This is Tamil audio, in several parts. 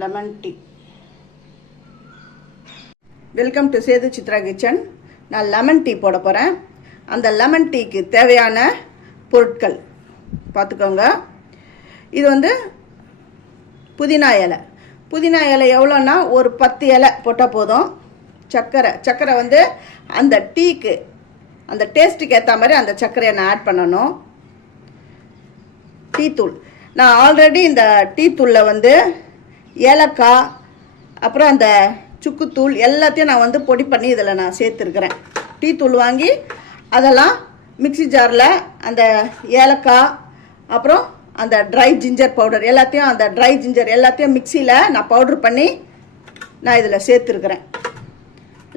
Lemon tea. Welcome to Sethu Chitra kitchen. நான் லெமன் டீ போட போகிறேன். அந்த லெமன் டீக்கு தேவையான பொருட்கள் பார்த்துக்கோங்க. இது வந்து புதினா இலை. புதினா இலை எவ்வளோன்னா ஒரு 10 இலை போட்டால் போதும். சர்க்கரை வந்து அந்த டீக்கு அந்த டேஸ்ட்டுக்கு ஏற்ற மாதிரி அந்த சர்க்கரையை நான் ஆட் பண்ணணும். டீ தூள் நான் ஆல்ரெடி இந்த டீ தூளில் வந்து ஏலக்காய் அப்புறம் அந்த சுக்குத்தூள் எல்லாத்தையும் நான் வந்து பொடி பண்ணி இதில் நான் சேர்த்துருக்குறேன். டீ தூள் வாங்கி அதெல்லாம் மிக்சி ஜாரில் அந்த ஏலக்காய் அப்புறம் அந்த ட்ரை ஜிஞ்சர் பவுடர் எல்லாத்தையும் மிக்சியில் நான் பவுடர் பண்ணி நான் இதில் சேர்த்துருக்குறேன்.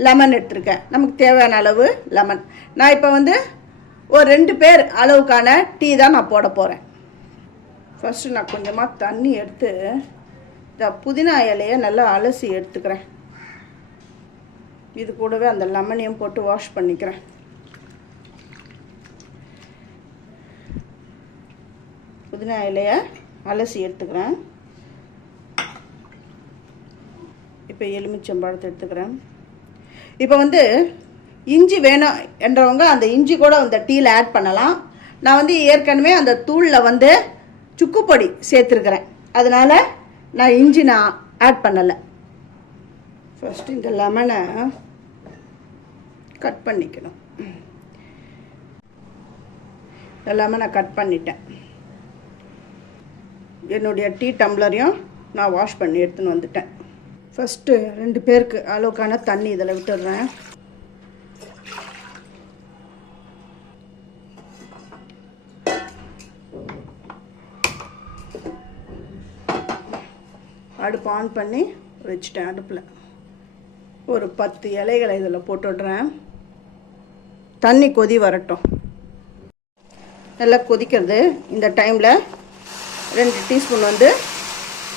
லெமன் எடுத்துருக்கேன். நமக்கு தேவையான அளவு லெமன். நான் இப்போ வந்து ஒரு 2 பேர் அளவுக்கான டீ தான் நான் போட போகிறேன். ஃபஸ்ட்டு நான் கொஞ்சமாக தண்ணி எடுத்து இந்த புதினா இலையை நல்லா அலசி எடுத்துக்கிறேன். இது கூடவே அந்த லெமனையும் போட்டு வாஷ் பண்ணிக்கிறேன். புதினா இலையை அலசி எடுத்துக்கிறேன். இப்போ எலுமிச்சம்பழத்தை எடுத்துக்கிறேன். இப்போ வந்து இஞ்சி வேணும் என்றவங்க அந்த இஞ்சி கூட அந்த டீயில் ஆட் பண்ணலாம். நான் வந்து ஏற்கனவே அந்த தூளில் வந்து சுக்குப்பொடி சேர்த்துருக்கிறேன். அதனால் நான் இஞ்சி ஆட் பண்ணலை. ஃபஸ்ட்டு இந்த லெமனை கட் பண்ணிக்கணும். இந்த லெமனை கட் பண்ணிட்டேன். என்னுடைய டீ டம்ளரையும் நான் வாஷ் பண்ணி எடுத்துன்னு வந்துட்டேன். ஃபஸ்ட்டு 2 பேருக்கு அளவுக்கான தண்ணி இதில் விட்டுடுறேன். அடுப்பு ஆன் பண்ணி வச்சுட்டேன். அடுப்பில் ஒரு 10 இலைகளை இதில் போட்டுடுறேன். தண்ணி கொதி வரட்டும். நல்லா கொதிக்கிறது. இந்த டைமில் 2 டீஸ்பூன் வந்து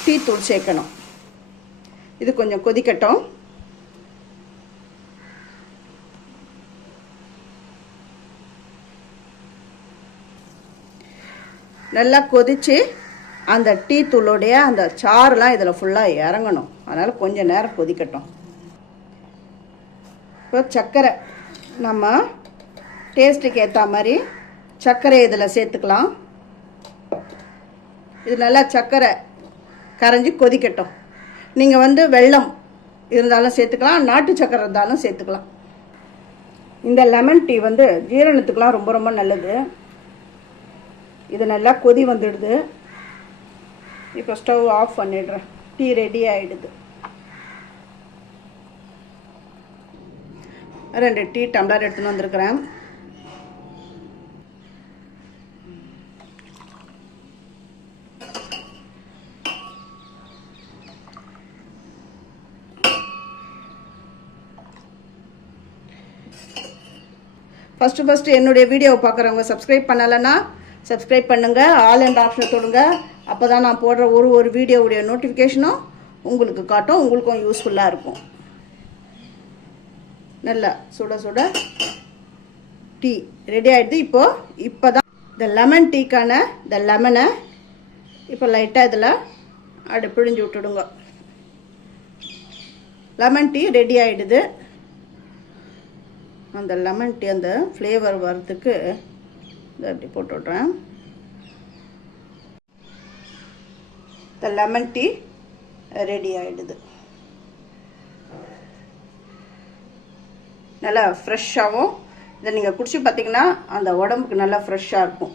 டீ தூள் சேர்க்கணும். இது கொஞ்சம் கொதிக்கட்டும். நல்லா கொதித்து அந்த டீ தூளோடைய அந்த சாறுலாம் இதில் ஃபுல்லாக இறங்கணும். அதனால் கொஞ்சம் நேரம் கொதிக்கட்டும். இப்போ சர்க்கரை நம்ம டேஸ்ட்டுக்கு ஏற்ற மாதிரி சர்க்கரை இதில் சேர்த்துக்கலாம். இது நல்லா சர்க்கரை கரைஞ்சி கொதிக்கட்டும். நீங்கள் வந்து வெல்லம் இருந்தாலும் சேர்த்துக்கலாம், நாட்டு சர்க்கரை இருந்தாலும் சேர்த்துக்கலாம். இந்த லெமன் டீ வந்து ஜீரணத்துக்கெலாம் ரொம்ப ரொம்ப நல்லது. இது நல்லா கொதி வந்துடுது. இப்போ ஸ்டவ் ஆஃப் பண்ணிடுறேன். டீ ரெடி ஆகிடுது. 2 டீ டம்ளர் எடுத்துன்னு வந்திருக்கிறேன். ஃபஸ்ட்டு என்னுடைய வீடியோவை பார்க்குறவங்க சப்ஸ்கிரைப் பண்ணலைன்னா சப்ஸ்கிரைப் பண்ணுங்கள். ஆல் அண்ட் ஆப்ஷனை தொடுங்க. அப்போ தான் நான் போடுற ஒரு வீடியோவுடைய நோட்டிஃபிகேஷனும் உங்களுக்கு காட்டும். உங்களுக்கும் யூஸ்ஃபுல்லாக இருக்கும். நல்லா சுட டீ ரெடி ஆகிடுது. இப்போ தான் இந்த லெமன் டீக்கான இந்த லெமனை இப்போ லைட்டாக இதில் அப்படி பிழிஞ்சு விட்டுடுங்க. லெமன் டீ ரெடி ஆகிடுது. அந்த லெமன் டீ அந்த ஃப்ளேவர் வரத்துக்கு இதை அப்படி போட்டு விட்றேன். இந்த லெமன் டீ ரெடி ஆகிடுது. நல்லா ஃப்ரெஷ்ஷாகவும் இதை நீங்கள் குடிச்சு பார்த்தீங்கன்னா அந்த உடம்புக்கு நல்லா ஃப்ரெஷ்ஷாக இருக்கும்.